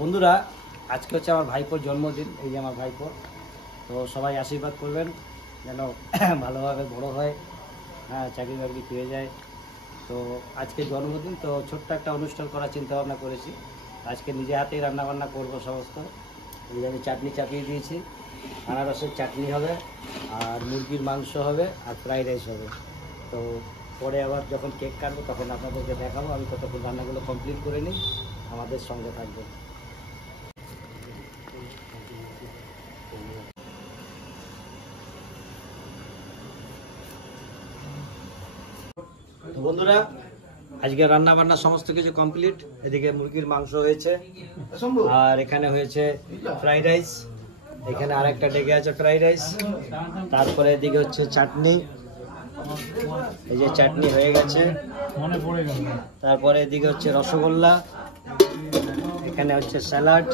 বন্ধুরা, আজকে হচ্ছে আমার ভাইপোর জন্মদিন। এই যে আমার ভাইপো, তো সবাই আশীর্বাদ করবেন যেন ভালোভাবে বড় হয়, হ্যাঁ, চাকরি বাকরি পেয়ে যায়। তো আজকে জন্মদিন, তো ছোট্ট একটা অনুষ্ঠান করার চিন্তা ভাবনা করেছি। আজকে নিজে হাতেই রান্নাবান্না করবো সমস্ত। এই যে আমি চাটনি চাপিয়ে দিয়েছি, আনারসের চাটনি হবে, আর মুরগির মাংস হবে, আর ফ্রাইড রাইস হবে। তো পরে আবার যখন কেক কাটবো তখন আপনাদেরকে দেখাবো। আমি ততক্ষণ রান্নাগুলো কমপ্লিট করে নিই, আমাদের সঙ্গে থাকবে। তো বন্ধুরা, আজকে রান্না বান্না সমস্ত কিছু কমপ্লিট। এদিকে মুরগির মাংস হয়েছে, আর এখানে হয়েছে ফ্রাইড রাইস। এখানে আরেকটা ডেকে আছে ফ্রাইড রাইস। তারপরে এদিকে হচ্ছে চাটনি, এই যে চাটনি হয়ে গেছে। তারপরে এদিকে হচ্ছে রসগোল্লা, এখানে হচ্ছে স্যালাড।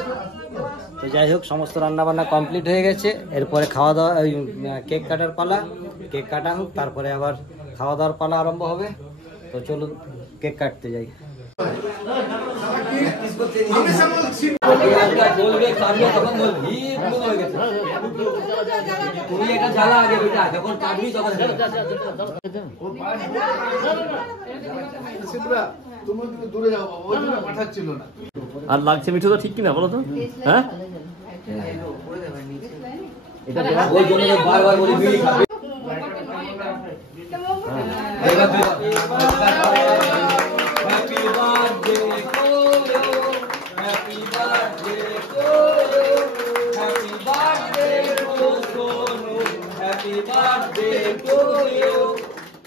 তো যাই হোক, সমস্ত রান্না বান্না কমপ্লিট হয়ে গেছে। এরপরে খাওয়া দাওয়া, ওই কেক কাটার পালা। কেক কাটা হোক, তারপরে আবার খাওয়া দাওয়ার পালা আরম্ভ হবে। তো চলুন কেক কাটতে যাই। আর লাগছে মিঠু তো ঠিক কিনা বলো তো? হ্যাঁ,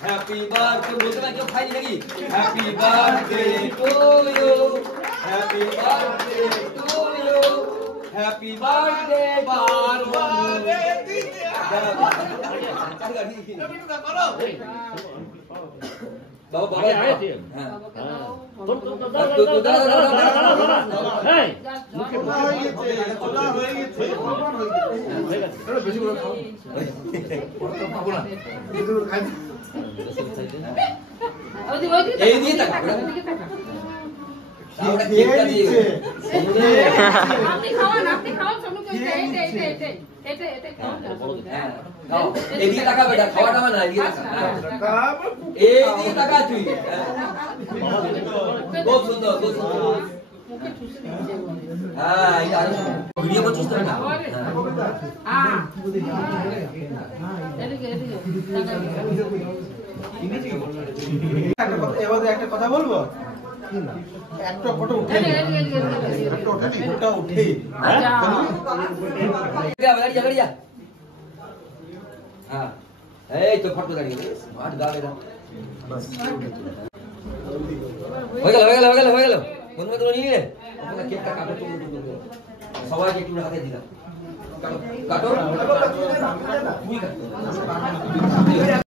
Happy birthday, बोलते ना क्यों खाई लगी? Happy birthday to you, happy birthday to you, happy birthday बारबारे बाबा बाबा आए थे। এই দিয়ে টাকা আপনি খাওয়ান সব লোক এই দিয়ে টাকা বেটা খাওয়াটা মানে এই দিয়ে টাকা, এই দিয়ে টাকা তুই বহুত সুন্দর বহুত সুন্দর। হ্যাঁ, এই আর ভিডিও করছিস তো না? হ্যাঁ, এদিকে এদিকে এবারে একটা কথা বলবো, একটা ফটো উঠে ফটো উঠে হ্যাঁ, এই তো ফটো দাঁড়িয়ে স্মার্ট গাড়ি দাও। বাস হয়ে গেল হয়ে গেল হয়ে গেল হয়ে গেল। বন্ধু তুমি নিয়ে আপনারা কেকটা কাটো, সবাইকে একটু হাতে দিলাম। কাটো কাটো।